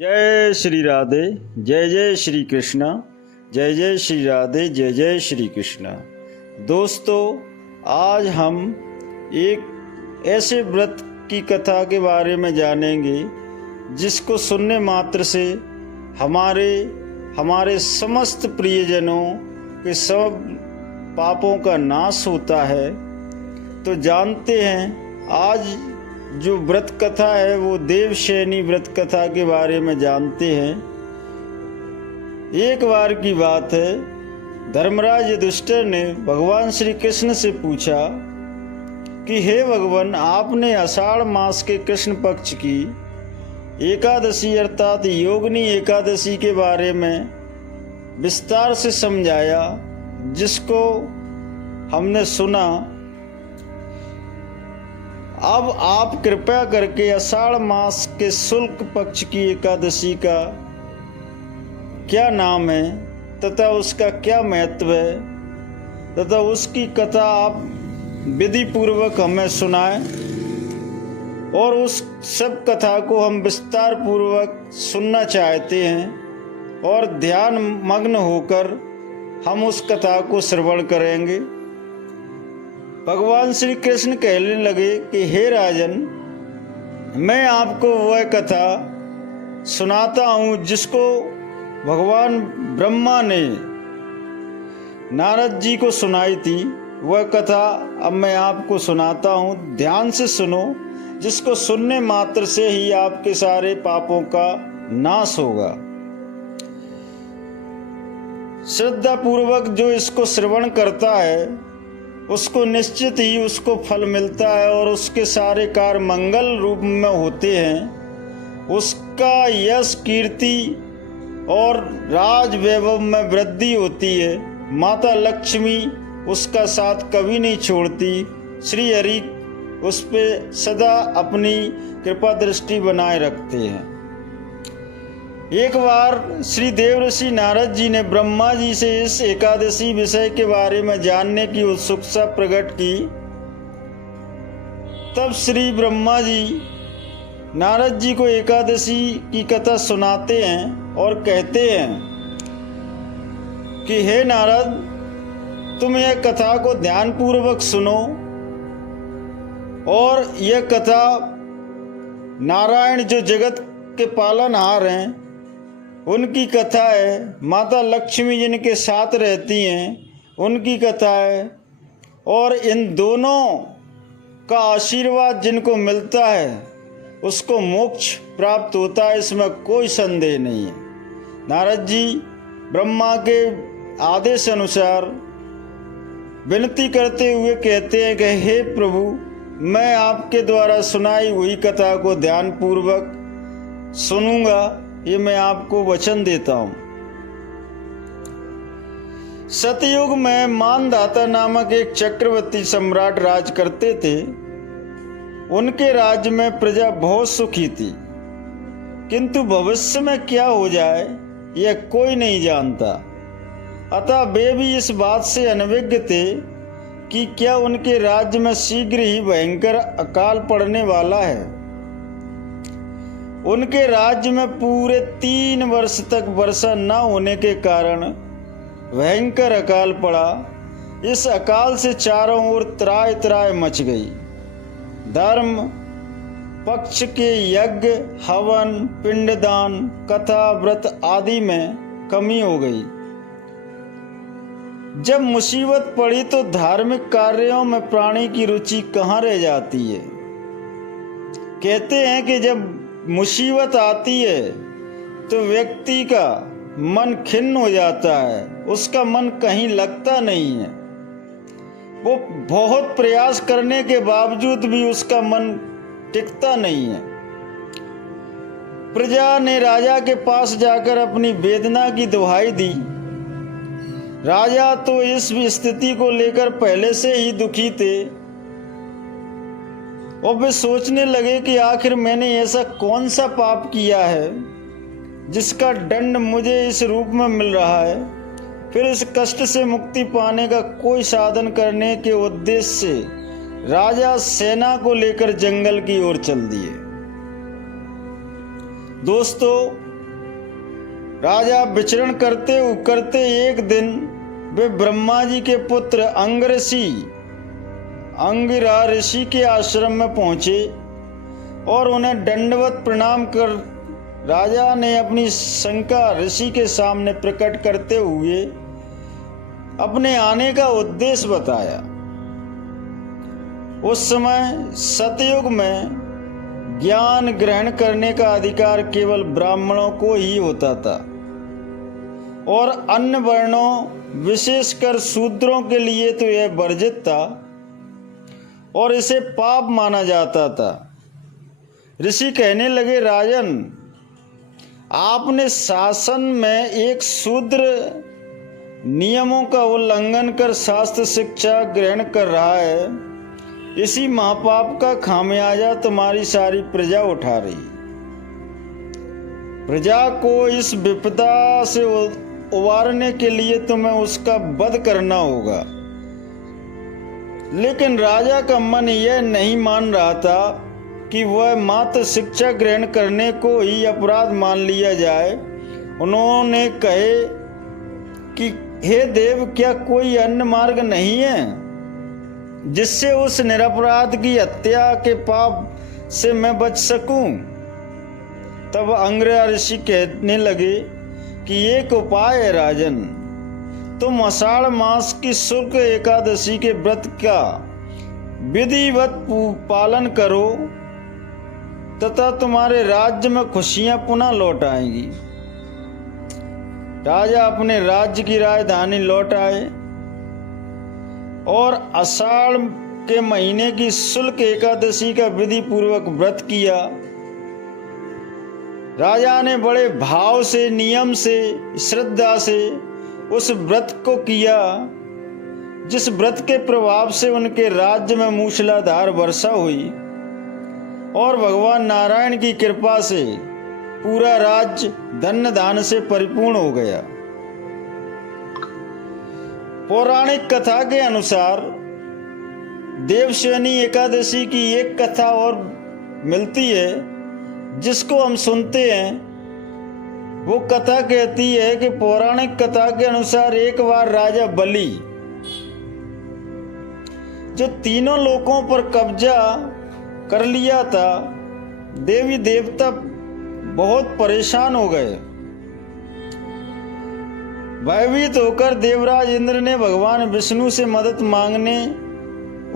जय श्री राधे। जय जय श्री कृष्णा। जय जय श्री राधे। जय जय श्री कृष्णा। दोस्तों, आज हम एक ऐसे व्रत की कथा के बारे में जानेंगे जिसको सुनने मात्र से हमारे समस्त प्रियजनों के सब पापों का नाश होता है। तो जानते हैं, आज जो व्रत कथा है वो देवशयनी व्रत कथा के बारे में जानते हैं। एक बार की बात है, धर्मराज युधिष्ठिर ने भगवान श्री कृष्ण से पूछा कि हे भगवान, आपने आषाढ़ मास के कृष्ण पक्ष की एकादशी अर्थात योगिनी एकादशी के बारे में विस्तार से समझाया, जिसको हमने सुना। अब आप कृपया करके आषाढ़ मास के शुक्ल पक्ष की एकादशी का क्या नाम है तथा उसका क्या महत्व है तथा उसकी कथा आप विधि पूर्वक हमें सुनाएं, और उस सब कथा को हम विस्तार पूर्वक सुनना चाहते हैं और ध्यान मग्न होकर हम उस कथा को श्रवण करेंगे। भगवान श्री कृष्ण कहने लगे कि हे राजन, मैं आपको वह कथा सुनाता हूँ जिसको भगवान ब्रह्मा ने नारद जी को सुनाई थी। वह कथा अब मैं आपको सुनाता हूँ, ध्यान से सुनो, जिसको सुनने मात्र से ही आपके सारे पापों का नाश होगा। श्रद्धा पूर्वक जो इसको श्रवण करता है उसको निश्चित ही उसको फल मिलता है और उसके सारे कार्य मंगल रूप में होते हैं। उसका यश, कीर्ति और राज वैभव में वृद्धि होती है। माता लक्ष्मी उसका साथ कभी नहीं छोड़ती। श्री हरि उस पे सदा अपनी कृपा दृष्टि बनाए रखते हैं। एक बार श्री देवर्षि नारद जी ने ब्रह्मा जी से इस एकादशी विषय के बारे में जानने की उत्सुकता प्रकट की। तब श्री ब्रह्मा जी नारद जी को एकादशी की कथा सुनाते हैं और कहते हैं कि हे नारद, तुम यह कथा को ध्यान पूर्वक सुनो, और यह कथा नारायण जो जगत के पालनहार हैं उनकी कथा है। माता लक्ष्मी जिनके साथ रहती हैं उनकी कथा है, और इन दोनों का आशीर्वाद जिनको मिलता है उसको मोक्ष प्राप्त होता है, इसमें कोई संदेह नहीं है। नारद जी ब्रह्मा के आदेश अनुसार विनती करते हुए कहते हैं कि हे प्रभु, मैं आपके द्वारा सुनाई हुई कथा को ध्यान पूर्वक सुनूंगा, ये मैं आपको वचन देता हूं। सतयुग में मानधाता नामक एक चक्रवर्ती सम्राट राज करते थे। उनके राज्य में प्रजा बहुत सुखी थी, किंतु भविष्य में क्या हो जाए यह कोई नहीं जानता। अतः वे भी इस बात से अनभिज्ञ थे कि क्या उनके राज्य में शीघ्र ही भयंकर अकाल पड़ने वाला है। उनके राज्य में पूरे 3 वर्ष तक वर्षा न होने के कारण भयंकर अकाल पड़ा। इस अकाल से चारों ओर त्राय त्राय मच गई। धर्म पक्ष के यज्ञ, हवन, पिंडदान, कथा, व्रत आदि में कमी हो गई। जब मुसीबत पड़ी तो धार्मिक कार्यों में प्राणी की रुचि कहाँ रह जाती है। कहते हैं कि जब मुसीबत आती है तो व्यक्ति का मन खिन्न हो जाता है, उसका मन कहीं लगता नहीं है। वो बहुत प्रयास करने के बावजूद भी उसका मन टिकता नहीं है। प्रजा ने राजा के पास जाकर अपनी वेदना की दुहाई दी। राजा तो इस स्थिति को लेकर पहले से ही दुखी थे, और वे सोचने लगे कि आखिर मैंने ऐसा कौन सा पाप किया है जिसका दंड मुझे इस रूप में मिल रहा है। फिर इस कष्ट से मुक्ति पाने का कोई साधन करने के उद्देश्य से राजा सेना को लेकर जंगल की ओर चल दिए। दोस्तों, राजा विचरण करते एक दिन वे ब्रह्मा जी के पुत्र अंगिरा ऋषि के आश्रम में पहुंचे और उन्हें दंडवत प्रणाम कर राजा ने अपनी शंका ऋषि के सामने प्रकट करते हुए अपने आने का उद्देश्य बताया। उस समय सतयुग में ज्ञान ग्रहण करने का अधिकार केवल ब्राह्मणों को ही होता था और अन्य वर्णों विशेषकर शूद्रों के लिए तो यह वर्जित था और इसे पाप माना जाता था। ऋषि कहने लगे, राजन, आपने शासन में एक शूद्र नियमों का उल्लंघन कर शास्त्र शिक्षा ग्रहण कर रहा है, इसी महापाप का खामियाजा तुम्हारी सारी प्रजा उठा रही। प्रजा को इस विपदा से उबारने के लिए तुम्हें उसका वध करना होगा। लेकिन राजा का मन यह नहीं मान रहा था कि वह मात्र शिक्षा ग्रहण करने को ही अपराध मान लिया जाए। उन्होंने कहे कि हे देव, क्या कोई अन्य मार्ग नहीं है जिससे उस निरपराध की हत्या के पाप से मैं बच सकूं? तब अंगिरा ऋषि कहने लगे कि एक उपाय है राजन, तुम आषाढ़ मास की शुक्ल एकादशी के व्रत का विधिवत पालन करो तथा तुम्हारे राज्य में खुशियां पुनः लौट आएंगी। राजा अपने राज्य की राजधानी लौट आए और आषाढ़ के महीने की शुक्ल एकादशी का विधि पूर्वक व्रत किया। राजा ने बड़े भाव से, नियम से, श्रद्धा से उस व्रत को किया, जिस व्रत के प्रभाव से उनके राज्य में मूसलाधार वर्षा हुई और भगवान नारायण की कृपा से पूरा राज्य धन धान से परिपूर्ण हो गया। पौराणिक कथा के अनुसार देवशयनी एकादशी की एक कथा और मिलती है जिसको हम सुनते हैं। वो कथा कहती है कि पौराणिक कथा के अनुसार एक बार राजा बलि, जो तीनों लोकों पर कब्जा कर लिया था, देवी देवता बहुत परेशान हो गए। भयभीत होकर देवराज इंद्र ने भगवान विष्णु से मदद मांगने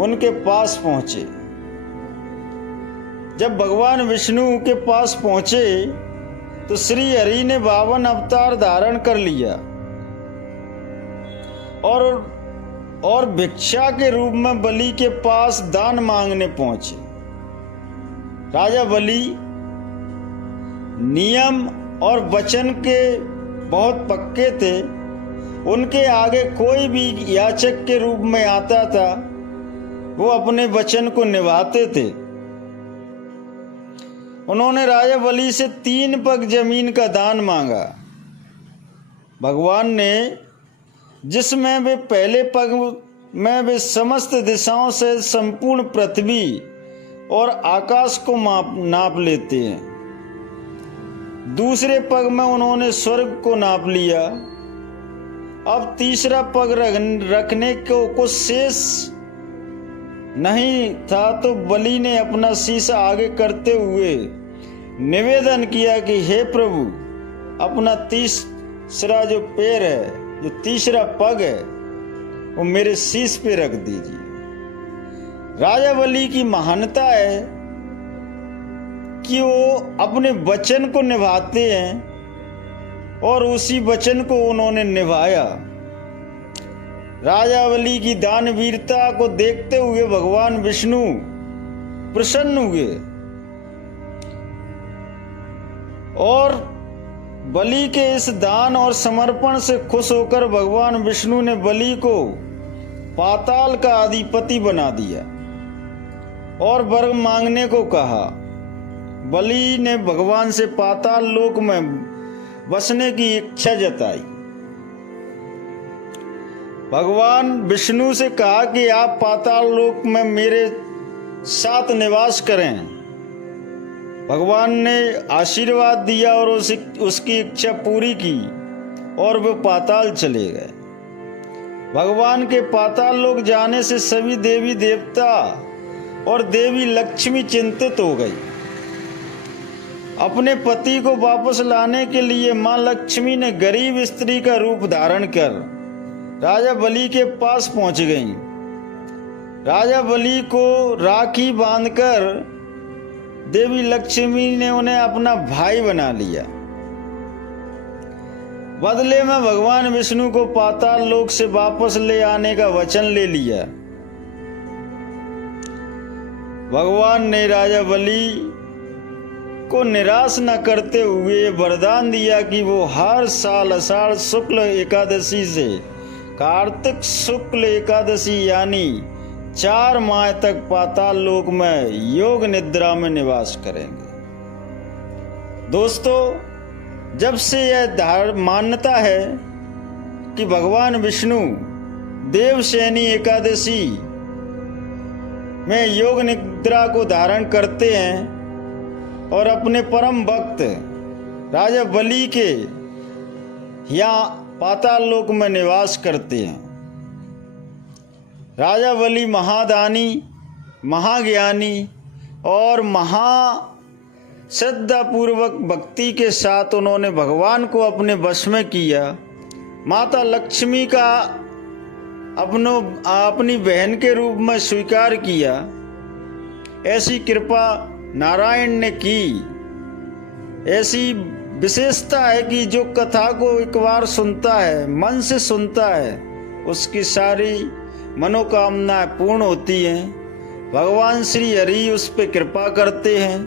उनके पास पहुंचे। जब भगवान विष्णु के पास पहुंचे तो श्री हरि ने 52 अवतार धारण कर लिया और भिक्षा के रूप में बलि के पास दान मांगने पहुंचे। राजा बलि नियम और वचन के बहुत पक्के थे। उनके आगे कोई भी याचक के रूप में आता था, वो अपने वचन को निभाते थे। उन्होंने राजा बलि से 3 पग जमीन का दान मांगा। भगवान ने, जिसमें वे पहले पग में वे समस्त दिशाओं से संपूर्ण पृथ्वी और आकाश को नाप लेते हैं, दूसरे पग में उन्होंने स्वर्ग को नाप लिया। अब तीसरा पग रखने को कुछ शेष नहीं था तो बलि ने अपना शीश आगे करते हुए निवेदन किया कि हे प्रभु, अपना तीसरा जो पैर है, जो तीसरा पग है, वो मेरे शीश पे रख दीजिए। राजा बलि की महानता है कि वो अपने वचन को निभाते हैं और उसी वचन को उन्होंने निभाया। राजा बलि की दानवीरता को देखते हुए भगवान विष्णु प्रसन्न हुए और बलि के इस दान और समर्पण से खुश होकर भगवान विष्णु ने बलि को पाताल का अधिपति बना दिया और वर मांगने को कहा। बलि ने भगवान से पाताल लोक में बसने की इच्छा जताई। भगवान विष्णु से कहा कि आप पाताल लोक में मेरे साथ निवास करें भगवान ने आशीर्वाद दिया और उसकी इच्छा पूरी की और वे पाताल चले गए। भगवान के पाताल लोक जाने से सभी देवी देवता और देवी लक्ष्मी चिंतित हो गई। अपने पति को वापस लाने के लिए मां लक्ष्मी ने गरीब स्त्री का रूप धारण कर राजा बलि के पास पहुंच गईं। राजा बलि को राखी बांधकर देवी लक्ष्मी ने उन्हें अपना भाई बना लिया। बदले में भगवान विष्णु को पाताल लोक से वापस ले आने का वचन ले लिया। भगवान ने राजा बलि को निराश न करते हुए वरदान दिया कि वो हर साल आषाढ़ शुक्ल एकादशी से कार्तिक शुक्ल एकादशी यानी 4 माह तक पाताल लोक में योग निद्रा में निवास करेंगे। दोस्तों, जब से यह मान्यता है कि भगवान विष्णु देवशयनी एकादशी में योग निद्रा को धारण करते हैं और अपने परम भक्त राजा बलि के यहाँ पाताल लोक में निवास करते हैं। राजा बलि महादानी, महाज्ञानी और श्रद्धापूर्वक भक्ति के साथ उन्होंने भगवान को अपने वश में किया। माता लक्ष्मी का अपनी बहन के रूप में स्वीकार किया। ऐसी कृपा नारायण ने की। ऐसी विशेषता है कि जो कथा को एक बार सुनता है, मन से सुनता है, उसकी सारी मनोकामनाएं पूर्ण होती हैं। भगवान श्री हरि उस पर कृपा करते हैं।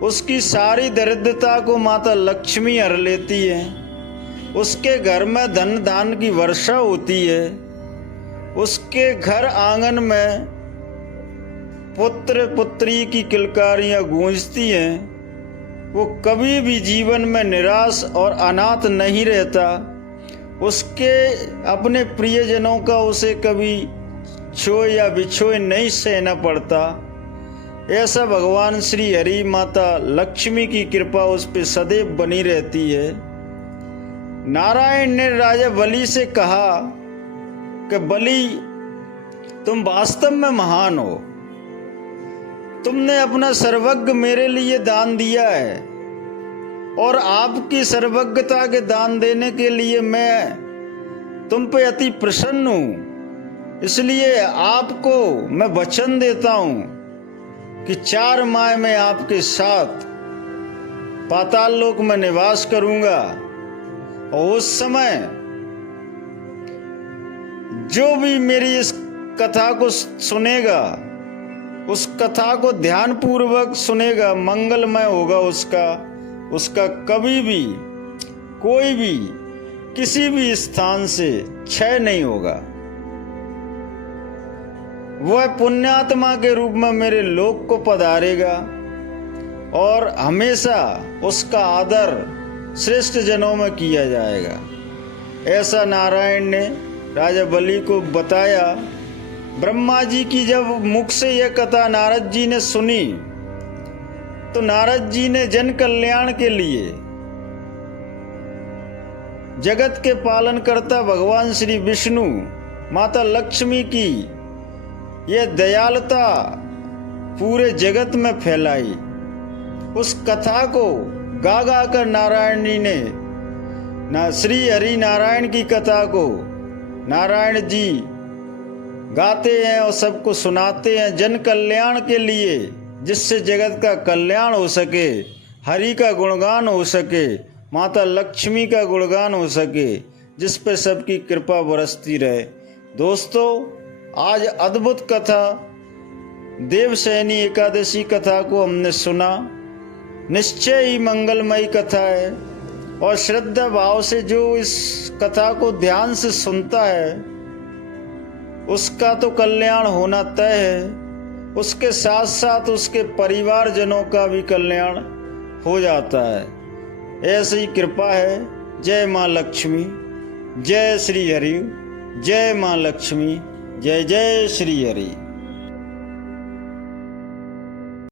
उसकी सारी दरिद्रता को माता लक्ष्मी हर लेती है। उसके घर में धन दान की वर्षा होती है। उसके घर आंगन में पुत्र पुत्री की किलकारियां गूंजती हैं। वो कभी भी जीवन में निराश और अनाथ नहीं रहता। उसके अपने प्रियजनों का उसे कभी छोए या बिछोए नहीं सहना पड़ता। ऐसा भगवान श्री हरि माता लक्ष्मी की कृपा उस पर सदैव बनी रहती है। नारायण ने राजा बलि से कहा कि बलि, तुम वास्तव में महान हो। तुमने अपना सर्वज्ञ मेरे लिए दान दिया है और आपकी सर्वज्ञता के दान देने के लिए मैं तुम पे अति प्रसन्न हूँ। इसलिए आपको मैं वचन देता हूँ कि 4 माह में आपके साथ पाताल लोक में निवास करूंगा और उस समय जो भी मेरी इस कथा को सुनेगा, उस कथा को ध्यान पूर्वक सुनेगा, मंगलमय होगा उसका कभी भी कोई भी किसी भी स्थान से क्षय नहीं होगा। वह पुण्यात्मा के रूप में मेरे लोक को पधारेगा और हमेशा उसका आदर श्रेष्ठ जनों में किया जाएगा। ऐसा नारायण ने राजा बलि को बताया। ब्रह्मा जी की जब मुख से यह कथा नारद जी ने सुनी तो नारद जी ने जन कल्याण के लिए जगत के पालन करता भगवान श्री विष्णु, माता लक्ष्मी की यह दयालुता पूरे जगत में फैलाई। उस कथा को गा गा कर नारायण जी ने श्री हरि नारायण की कथा को नारायण जी गाते हैं और सबको सुनाते हैं जन कल्याण के लिए, जिससे जगत का कल्याण हो सके, हरि का गुणगान हो सके, माता लक्ष्मी का गुणगान हो सके, जिस पर सबकी कृपा बरसती रहे। दोस्तों, आज अद्भुत कथा देवशयनी एकादशी कथा को हमने सुना। निश्चय ही मंगलमयी कथा है और श्रद्धा भाव से जो इस कथा को ध्यान से सुनता है उसका तो कल्याण होना तय है। उसके साथ साथ उसके परिवारजनों का भी कल्याण हो जाता है। ऐसी कृपा है। जय माँ लक्ष्मी, जय श्री हरि, जय माँ लक्ष्मी, जय जय श्री हरि।